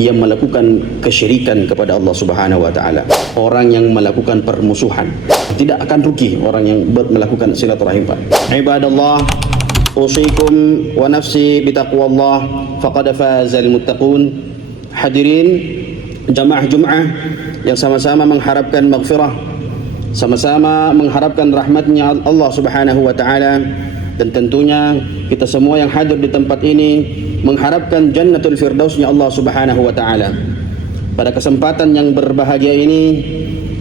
yang melakukan kesyirikan kepada Allah Subhanahu wa taala, orang yang melakukan permusuhan. Tidak akan rugi orang yang melakukan silaturahim. Ibadallah, usikum wa nafsi bitaqwallah faqad fazal muttaqun. Hadirin jamaah Jumat yang sama-sama mengharapkan maghfirah, sama-sama mengharapkan rahmatnya Allah Subhanahu wa taala, dan tentunya kita semua yang hadir di tempat ini mengharapkan jannatul firdausnya Allah Subhanahu wa taala. Pada kesempatan yang berbahagia ini,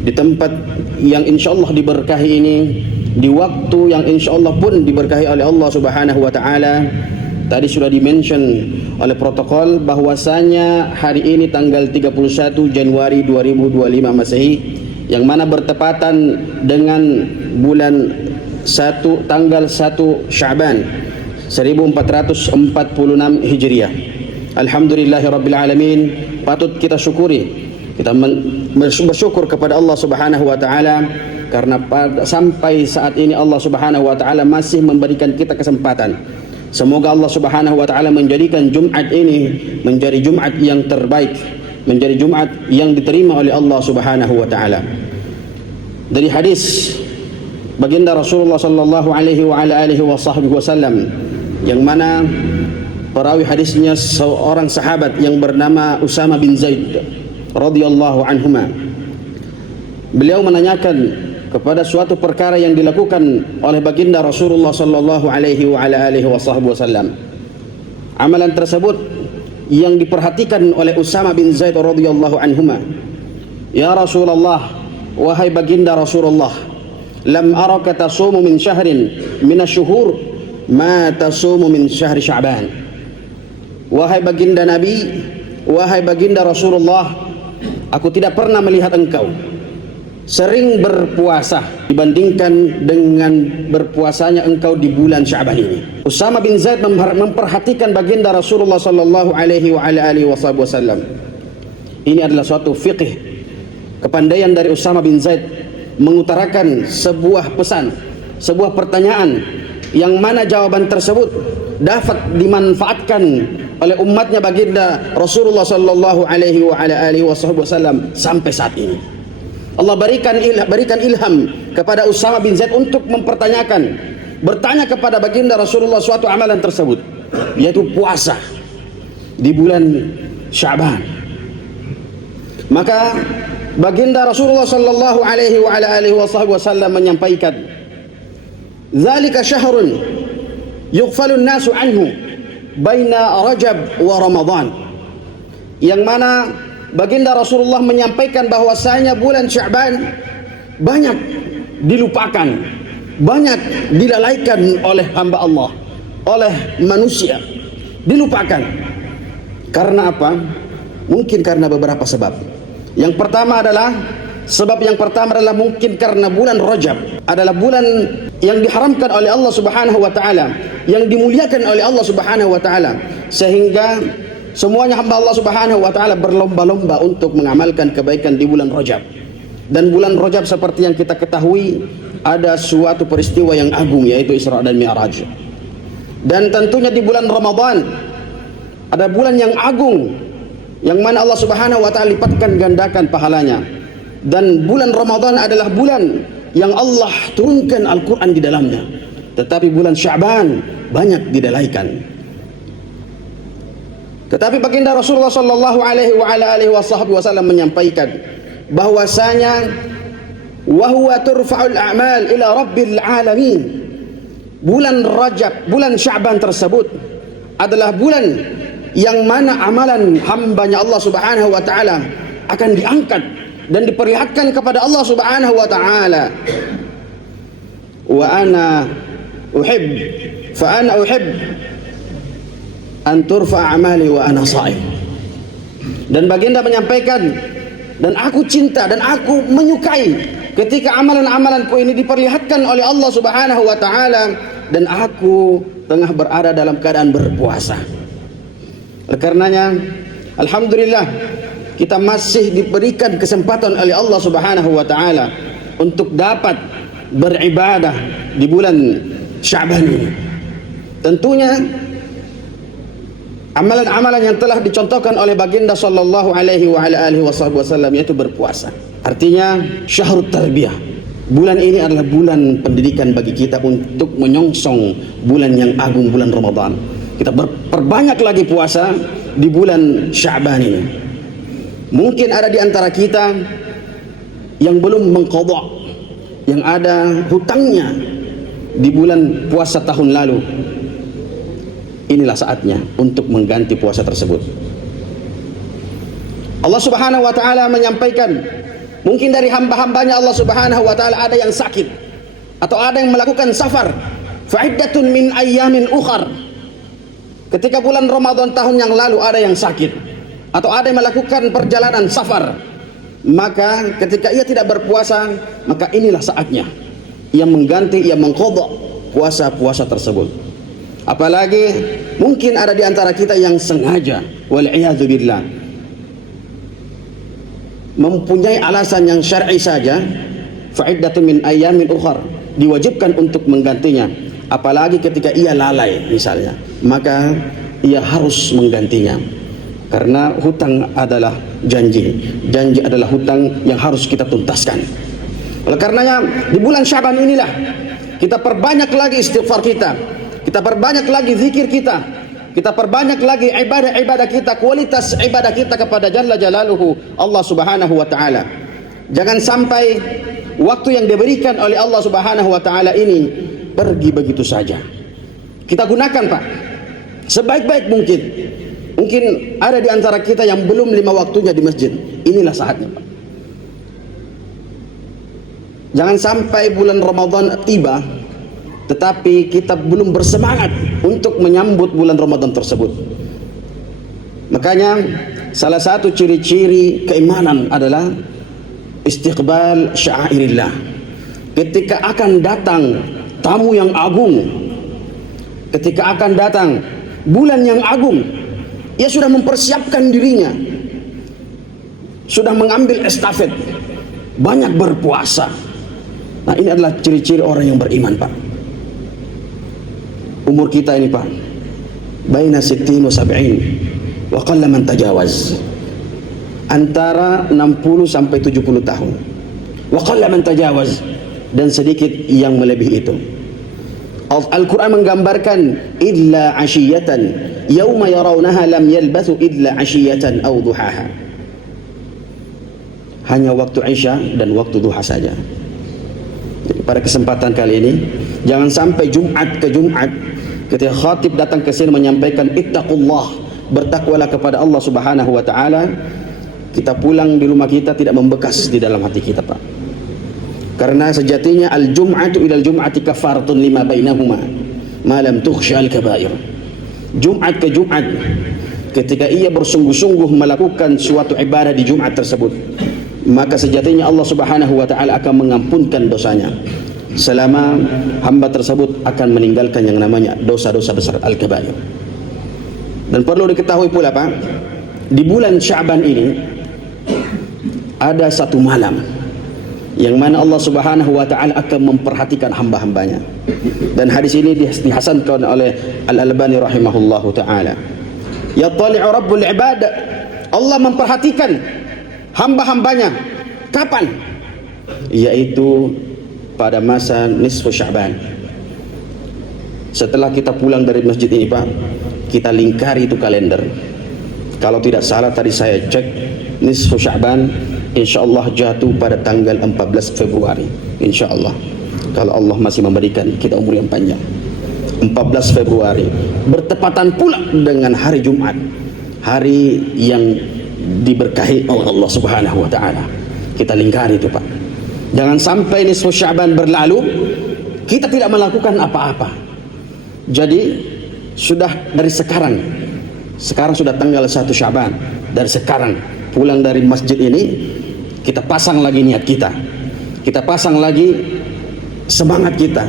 di tempat yang insyaallah diberkahi ini, di waktu yang insyaallah pun diberkahi oleh Allah Subhanahu wa taala, tadi sudah dimention oleh protokol bahwasanya hari ini tanggal 31 Januari 2025 Masehi, yang mana bertepatan dengan bulan tanggal 1 Sya'ban 1446 Hijriah. Alhamdulillahirabbil alamin. Patut kita syukuri, kita bersyukur kepada Allah Subhanahu wa taala karena sampai saat ini Allah Subhanahu wa taala masih memberikan kita kesempatan. Semoga Allah Subhanahu wa taala menjadikan Jumat ini menjadi Jumat yang terbaik, menjadi Jumat yang diterima oleh Allah Subhanahu wa taala. Dari hadis baginda Rasulullah sallallahu alaihi wa ala alihi wasallam, yang mana perawi hadisnya seorang sahabat yang bernama Usama bin Zaid radhiyallahu anhuma. Beliau menanyakan kepada suatu perkara yang dilakukan oleh baginda Rasulullah sallallahu alaihi wa ala alihi wasallam. Amalan tersebut yang diperhatikan oleh Usama bin Zaid radhiyallahu anhuma. Ya Rasulullah, wahai baginda Rasulullah, lam araka tasumu min syahrin minasyuhur ma tasumu min syahri Sya'ban. Wahai baginda Nabi, wahai baginda Rasulullah, aku tidak pernah melihat engkau sering berpuasa dibandingkan dengan berpuasanya engkau di bulan Sya'ban ini. Usama bin Zaid memperhatikan baginda Rasulullah sallallahu alaihi wa ala alihi wasallam. Ini adalah suatu fiqh, kepandaian dari Usama bin Zaid mengutarakan sebuah pesan, sebuah pertanyaan yang mana jawaban tersebut dapat dimanfaatkan oleh umatnya baginda Rasulullah sallallahu alaihi wa ala alihi wasallam sampai saat ini. Allah berikan ilham kepada Usama bin Zaid untuk mempertanyakan, bertanya kepada baginda Rasulullah suatu amalan tersebut, yaitu puasa di bulan Sya'ban. Maka baginda Rasulullah sallallahu alaihi wa ala alihi wasallam menyampaikan, "Dzalika syahrun yughfalun nasu anhu baina Rajab wa Ramadan." Yang mana baginda Rasulullah menyampaikan bahwasanya bulan Sya'ban banyak dilupakan, banyak dilalaikan oleh hamba Allah, oleh manusia, dilupakan. Karena apa? Mungkin karena beberapa sebab. Yang pertama adalah mungkin karena bulan Rajab adalah bulan yang diharamkan oleh Allah Subhanahu wa taala, yang dimuliakan oleh Allah Subhanahu wa taala, sehingga semuanya hamba Allah Subhanahu wa taala berlomba-lomba untuk mengamalkan kebaikan di bulan Rajab. Dan bulan Rajab seperti yang kita ketahui ada suatu peristiwa yang agung, yaitu Isra dan Mi'raj. Dan tentunya di bulan Ramadan ada bulan yang agung, yang mana Allah Subhanahu wa taala lipatkan gandakan pahalanya. Dan bulan Ramadan adalah bulan yang Allah turunkan Al-Quran di dalamnya. Tetapi bulan Sya'ban banyak dilalaikan. Tetapi baginda Rasulullah sallallahu alaihi wa ala alihi wasallam menyampaikan bahwasanya wa huwa turfa'ul a'mal ila rabbil alamin. Bulan Rajab, bulan Sya'ban tersebut adalah bulan yang mana amalan hambanya Allah Subhanahu wa taala akan diangkat dan diperlihatkan kepada Allah Subhanahu wa taala. Wa ana uhib an turfa amali wa ana sha'im. Dan baginda menyampaikan, dan aku cinta dan aku menyukai ketika amalan-amalanku ini diperlihatkan oleh Allah Subhanahu wa taala dan aku tengah berada dalam keadaan berpuasa. Oleh karenanya, alhamdulillah kita masih diberikan kesempatan oleh Allah Subhanahu wa taala untuk dapat beribadah di bulan Sya'ban ini. Tentunya amalan-amalan yang telah dicontohkan oleh baginda sallallahu alaihi wasallam, yaitu berpuasa. Artinya syahrut tarbiyah. Bulan ini adalah bulan pendidikan bagi kita untuk menyongsong bulan yang agung, bulan Ramadan. Kita perbanyak lagi puasa di bulan Sya'ban ini. Mungkin ada di antara kita yang belum mengqadha, yang ada hutangnya di bulan puasa tahun lalu. Inilah saatnya untuk mengganti puasa tersebut. Allah Subhanahu wa taala menyampaikan, mungkin dari hamba-hambanya Allah Subhanahu wa taala ada yang sakit atau ada yang melakukan safar, fa'iddatun min ayyamin ukhar. Ketika bulan Ramadan tahun yang lalu ada yang sakit atau ada yang melakukan perjalanan safar, maka ketika ia tidak berpuasa, maka inilah saatnya ia mengganti, ia mengqadha puasa-puasa tersebut. Apalagi mungkin ada di antara kita yang sengaja, wal'iyadzu billah, mempunyai alasan yang syar'i saja, fa'iddatun min ayyamin ukhar, diwajibkan untuk menggantinya. Apalagi ketika ia lalai misalnya, maka ia harus menggantinya. Karena hutang adalah janji, janji adalah hutang yang harus kita tuntaskan. Oleh karenanya di bulan Sya'ban inilah kita perbanyak lagi istighfar kita, kita perbanyak lagi zikir kita, kita perbanyak lagi ibadah-ibadah kita, kualitas ibadah kita kepada Jalla Jalaluhu Allah Subhanahu wa taala. Jangan sampai waktu yang diberikan oleh Allah Subhanahu wa taala ini pergi begitu saja. Kita gunakan, Pak, sebaik-baik mungkin. Mungkin ada di antara kita yang belum 5 waktunya di masjid. Inilah saatnya, Pak. Jangan sampai bulan Ramadan tiba tetapi kita belum bersemangat untuk menyambut bulan Ramadan tersebut. Makanya salah satu ciri-ciri keimanan adalah istiqbal sya'airillah. Ketika akan datang tamu yang agung, ketika akan datang bulan yang agung, ia sudah mempersiapkan dirinya, sudah mengambil estafet, banyak berpuasa. Nah, ini adalah ciri-ciri orang yang beriman, Pak. Umur kita ini, Pak, baina 60 wa 70 wa qalla man tajawaz, antara 60 sampai 70 tahun, wa qalla man tajawaz, dan sedikit yang melebihi itu. Al-Quran menggambarkan illa ashiyatan yauma yarawnaha lam yalbathu illa ashiyatan aw duhaha. Hanya waktu Isya dan waktu duha saja. Jadi pada kesempatan kali ini jangan sampai Jumat ke Jumat ketika khatib datang ke sini menyampaikan ittaqullah, bertakwalah kepada Allah Subhanahu wa taala, kita pulang di rumah kita tidak membekas di dalam hati kita, Pak. Karena sejatinya al-jum'atu ila al-jum'ati kafaratun lima bainahuma ma lam tukhsha al-kaba'ir. Jumat ke Jumat, ketika ia bersungguh-sungguh melakukan suatu ibadah di Jumat tersebut, maka sejatinya Allah Subhanahu wa taala akan mengampunkan dosanya selama hamba tersebut akan meninggalkan yang namanya dosa-dosa besar al-kaba'ir. Dan perlu diketahui pula, Pak, di bulan Sya'ban ini ada satu malam yang mana Allah Subhanahu wa taala akan memperhatikan hamba-hambanya. Dan hadis ini dihasankan oleh Al-Albani rahimahullahu taala. Yattali'u rabbul ibad, Allah memperhatikan hamba-hambanya. Kapan? Yaitu pada masa nisfu Sya'ban. Setelah kita pulang dari masjid ini, Pak, kita lingkari itu kalender. Kalau tidak salah tadi saya cek, nisfu Sya'ban insyaallah jatuh pada tanggal 14 Februari insyaallah, kalau Allah masih memberikan kita umur yang panjang. 14 Februari bertepatan pula dengan hari Jumat, hari yang diberkahi oleh Allah Subhanahu wa taala. Kita lingkari itu, Pak. Jangan sampai nisfu Sya'ban berlalu kita tidak melakukan apa-apa. Jadi sudah dari sekarang sudah tanggal 1 Sya'ban, dari sekarang pulang dari masjid ini kita pasang lagi niat kita, kita pasang lagi semangat kita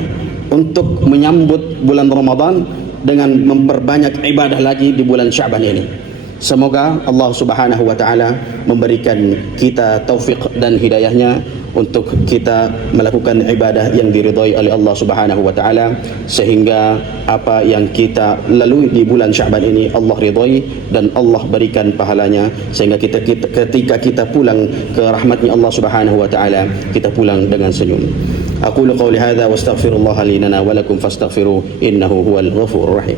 untuk menyambut bulan Ramadan dengan memperbanyak ibadah lagi di bulan Sya'ban ini. Semoga Allah Subhanahu wa taala memberikan kita taufik dan hidayahnya untuk kita melakukan ibadah yang diridhai oleh Allah Subhanahu wa taala, sehingga apa yang kita lalui di bulan Sya'ban ini Allah ridhai dan Allah berikan pahalanya, sehingga ketika kita pulang ke rahmatnya Allah Subhanahu wa taala, kita pulang dengan senyum. Aqulu qawli hadza wa astaghfirullaha li lana wa lakum fastaghfiruhu innahu huwal ghafurur rahim.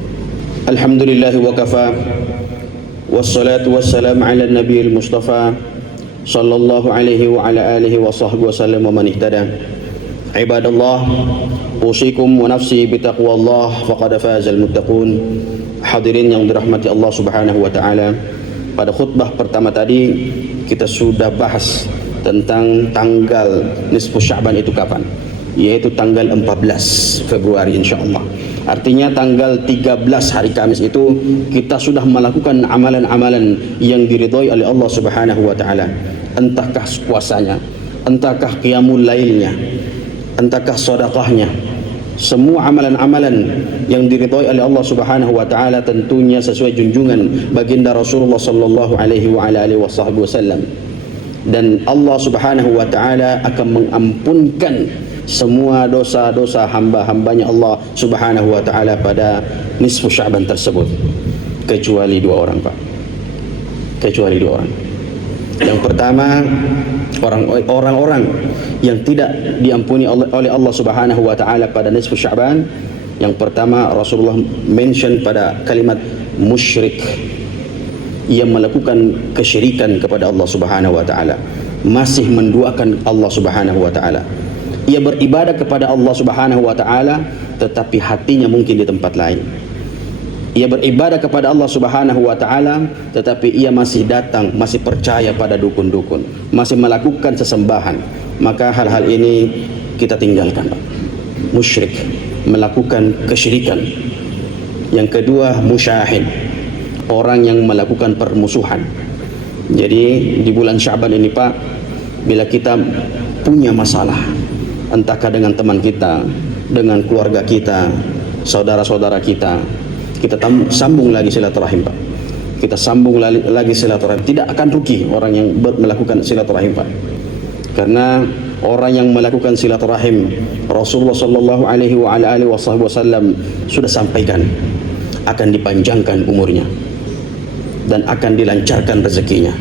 Alhamdulillah wa kafa wassalatu wassalamu ala nabiyil mustafa sallallahu alaihi wa ala alihi wa sahbihi wa sallam wa man ihtada. Ibadallah, usikum wa nafsi bitaqwallah faqad fazal muttaqun. Hadirin yang dirahmati Allah Subhanahu wa taala, pada khutbah pertama tadi kita sudah bahas tentang tanggal nisfu Sya'ban itu kapan, yaitu tanggal 14 Februari insyaallah. Artinya tanggal 13 hari Kamis itu kita sudah melakukan amalan-amalan yang diridhai oleh Allah Subhanahu wa taala. Entahkah puasanya, entahkah qiyamul lailnya, entahkah sedekahnya. Semua amalan-amalan yang diridhai oleh Allah Subhanahu wa taala tentunya sesuai junjungan baginda Rasulullah sallallahu alaihi wa ala alihi wasallam. Dan Allah Subhanahu wa taala akan mengampunkan semua dosa-dosa hamba-hambanya Allah Subhanahu wa taala pada nisfu Sya'ban tersebut, kecuali dua orang, Pak. Kecuali dua orang. Yang pertama, orang-orang yang tidak diampuni oleh Allah Subhanahu wa taala pada nisfu Sya'ban. Yang pertama, Rasulullah mention pada kalimat musyrik, yang melakukan kesyirikan kepada Allah Subhanahu wa taala, masih menduakan Allah Subhanahu wa taala. Ia beribadah kepada Allah Subhanahu wa taala tetapi hatinya mungkin di tempat lain. Ia beribadah kepada Allah Subhanahu wa taala tetapi ia masih datang, masih percaya pada dukun-dukun, masih melakukan sesembahan. Maka hal-hal ini kita tinggalkan. Musyrik, melakukan kesyirikan. Yang kedua, musyahin, orang yang melakukan permusuhan. Jadi di bulan Sya'ban ini, Pak, bila kita punya masalah, entahkah dengan teman kita, dengan keluarga kita, saudara-saudara kita, kita sambung lagi silaturahim, Pak. Kita sambung lagi silaturahim. Tidak akan rugi orang yang melakukan silaturahim, Pak. Karena orang yang melakukan silaturahim, Rasulullah sallallahu alaihi wa ala alihi wasallam sudah sampaikan akan dipanjangkan umurnya dan akan dilancarkan rezekinya.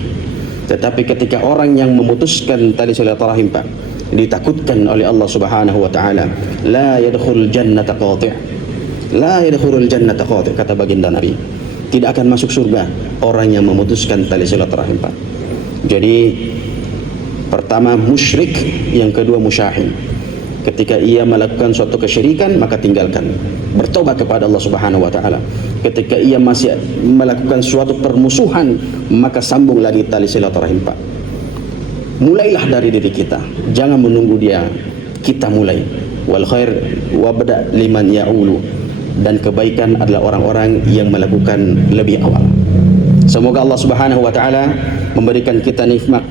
Tetapi ketika orang yang memutuskan tali silaturahim, Pak, ditakutkan oleh Allah Subhanahu wa taala, la yadkhulul jannata qati'. La yadkhulul jannata qati', kata baginda Nabi. Tidak akan masuk surga orang yang memutuskan tali silaturahim, Pak. Jadi pertama musyrik, yang kedua musyahin. Ketika ia melakukan suatu kesyirikan, maka tinggalkan. Bertobat kepada Allah Subhanahu wa taala. Ketika ia masih melakukan suatu permusuhan, maka sambung lagi tali silaturahim, Pak. Mulailah dari diri kita, jangan menunggu dia, kita mulai. Wal khair wabda liman ya'ulu, dan kebaikan adalah orang-orang yang melakukan lebih awal. Semoga Allah Subhanahu wa taala memberikan kita nikmat,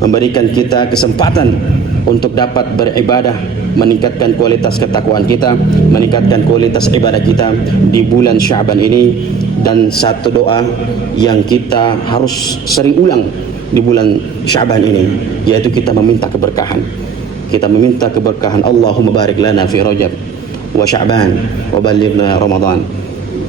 memberikan kita kesempatan untuk dapat beribadah, meningkatkan kualitas ketakwaan kita, meningkatkan kualitas ibadah kita di bulan Sya'ban ini. Dan satu doa yang kita harus sering ulang di bulan Sya'ban ini, yaitu kita meminta keberkahan. Kita meminta keberkahan. Allahumma barik lana fi Rajab wa Sya'ban wa ballighna Ramadan.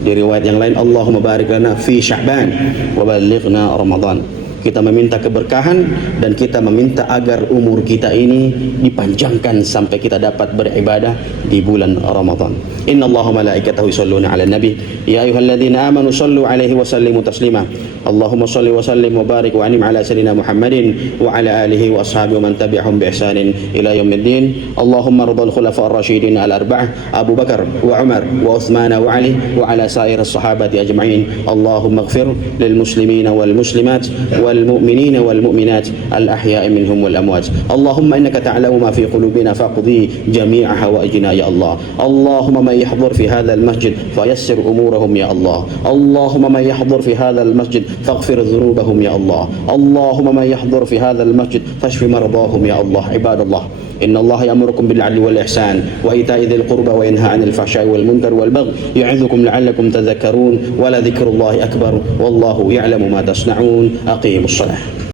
Di riwayat yang lain, Allahumma barik lana fi Sya'ban wa ballighna Ramadan. Kita meminta keberkahan dan kita meminta agar umur kita ini dipanjangkan sampai kita dapat beribadah di bulan Ramadan. Innallaha malaikatahu yusholluna 'alan nabi ya ayyuhalladzina amanu shallu 'alaihi wa sallimu taslima. Allahumma shalli wa sallim wa barik wa anim 'ala sayyidina Muhammadin wa 'ala alihi wa ashabihi wa man tabi'ahum bi ihsanin ila yaumiddin. Allahumma ridhal khulafa'ir rasyidin al-arba'ah Abu Bakar wa Umar wa Uthman wa Ali wa 'ala sa'irus sahabati ajma'in. Allahumma ighfir lil muslimina wal muslimat والمؤمنين والمؤمنات الأحياء منهم والأموات. اللهم إنك تعلم ما في قلوبنا فاقضي جميع حوائجنا يا الله. اللهم من يحضر في هذا المسجد فيسر أمورهم يا الله. اللهم من يحضر في هذا المسجد فاغفر ذنوبهم يا الله. اللهم من يحضر في هذا المسجد فاشف مرضاهم يا الله. عباد الله، إن الله يأمركم بالعدل والإحسان وإيتاء ذي القربى وينهى عن الفحشاء والمنكر والبغي يعظكم لعلكم تذكرون ولذكر الله أكبر والله يعلم ما تصنعون. أقيموا الصلاة.